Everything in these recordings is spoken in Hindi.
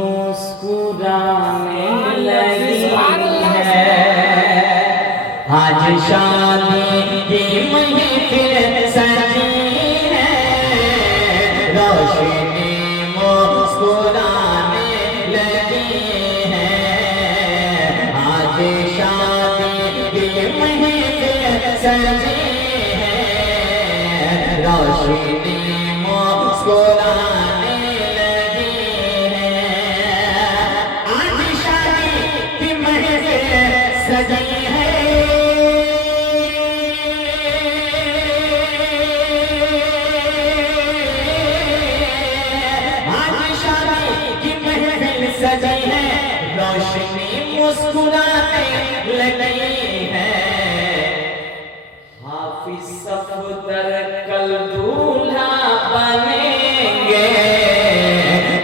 मुस्कुराने लगी है आज शादी की महफिल सजी है रोशनी मुस्कुराने लगी है आज शादी की महफिल सजी है रोशनी मुस्कुराने सजी है आज शादी की महफिल सजी है रोशनी मुस्कुराने लगी है हाफिज सफदर कल दूल्हा बनेंगे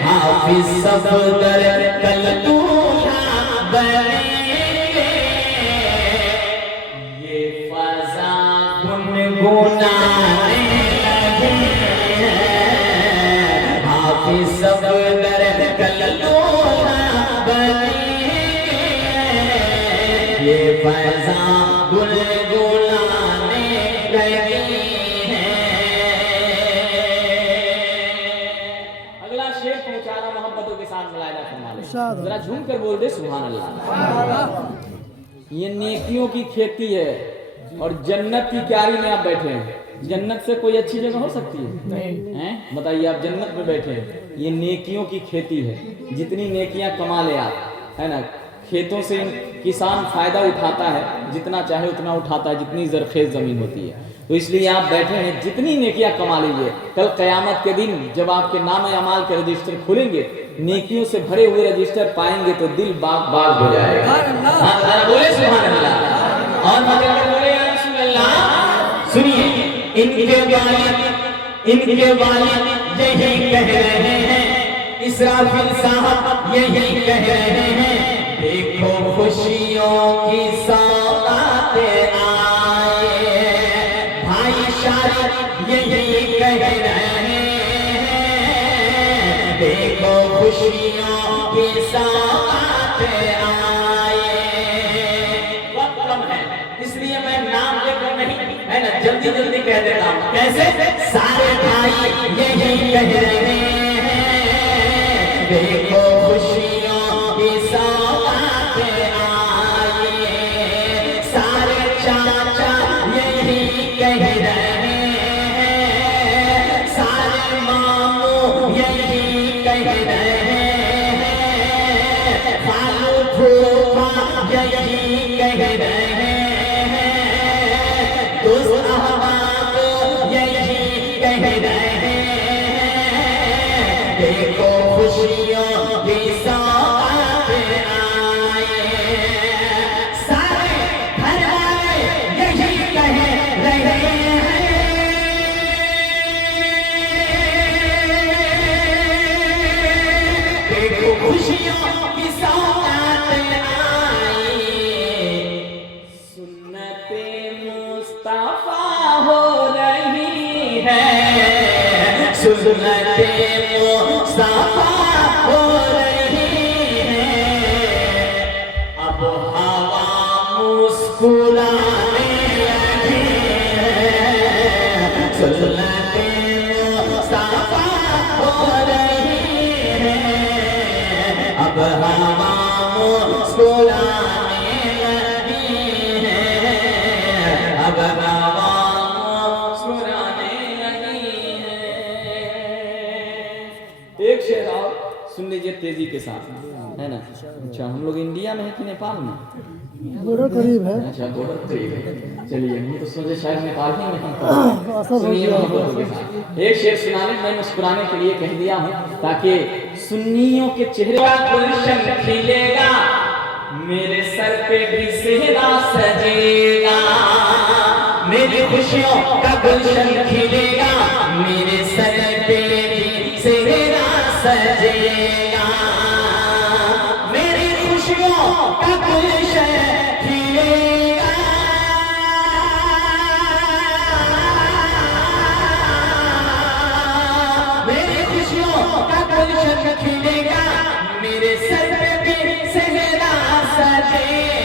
हाफिज सफदर कल दूल्हा बनेंगे गुनगुनाने लगे हाफिज सफदर कल दूल्हा बनेंगे ये फज़ा गुनगुनाने लगी है। अगला शेर पहुंचाना मोहब्बतों के साथ मिलाया फरमा ले जरा झूम कर बोल दे सुभान अल्लाह। ये नेकियों की खेती है और जन्नत की क्यारी में आप बैठे हैं। जन्नत से कोई अच्छी जगह हो सकती है? नहीं हैं? बताइए आप जन्नत में बैठे हैं, ये नेकियों की खेती है। जितनी नेकियां कमा ले आप, है ना, खेतों से किसान फायदा उठाता है, जितना चाहे उतना उठाता है, जितनी जरखेज जमीन होती है। तो इसलिए आप बैठे हैं, जितनी नेकियां कमा लीजिए, कल क़यामत के दिन जब आपके नाम अमाल के रजिस्टर खुलेंगे, नेकियों से भरे हुए रजिस्टर पाएंगे तो दिल बाग बाग हो जाएगा। बोले सुभान अल्लाह। और सुनिए इनके वालिद यही कह रहे हैं, इसराफिल साहब यही कह रहे हैं, देखो खुशियों की सौगातें आए। भाई शायर यही कह रहे हैं, देखो खुशियों की सौगातें आए। वक्त कम है इसलिए मैं नाम लेकर नहीं, है ना, जल्दी जल्दी कह देता हूँ। कैसे? सारे भाई यही कह रहे हैं, देखो खुशियों की सौगातें आई। सारे चाचा यही कह रहे हैं, सारे मामू यही कह रहे हैं, खालू फूफा यही कह रहे हैं, दोस्त अहबाब यही कह रहे हैं, देखो खुशियों की सौगातें आए। सारे घर वाले यही कह रहे हैं, देखो खुशियों की सौगातें आई। सुन्नते मुस्तफा हो रही है, सुन्नते मुस्तफा हो रही है, अब हवा मुस्कुराने लगी है, सुन्नते मुस्तफा हो रही है, अब हवा मुस्कुराने लगी है, अब हवा मुस्कुराने लगी है। एक शेर और सुन लीजिए तेजी के साथ, है ना। अच्छा, हम लोग इंडिया में है कि नेपाल में? बॉर्डर करीब है। अच्छा, बॉर्डर करीब है। चलिए, हम तो सोचे शायद नेपाल ही में हम। सुनिए मोहब्बतों के साथ एक शेर सुनाने मैं मुस्कुराने के लिए कह दिया हूँ, ताकि सुन्नियों के चेहरे का गुलशन खिलेगा, मेरे सर पे भी सेहरा सजेगा, मेरी खुशियों का गुलशन खिलेगा, मेरे सर पे भी सेहरा सजेगा, मेरी खुशियों का गुलशन खिलेगा, मेरी खुशियों का गुलशन खिलेगा, सर पे सहरा सजे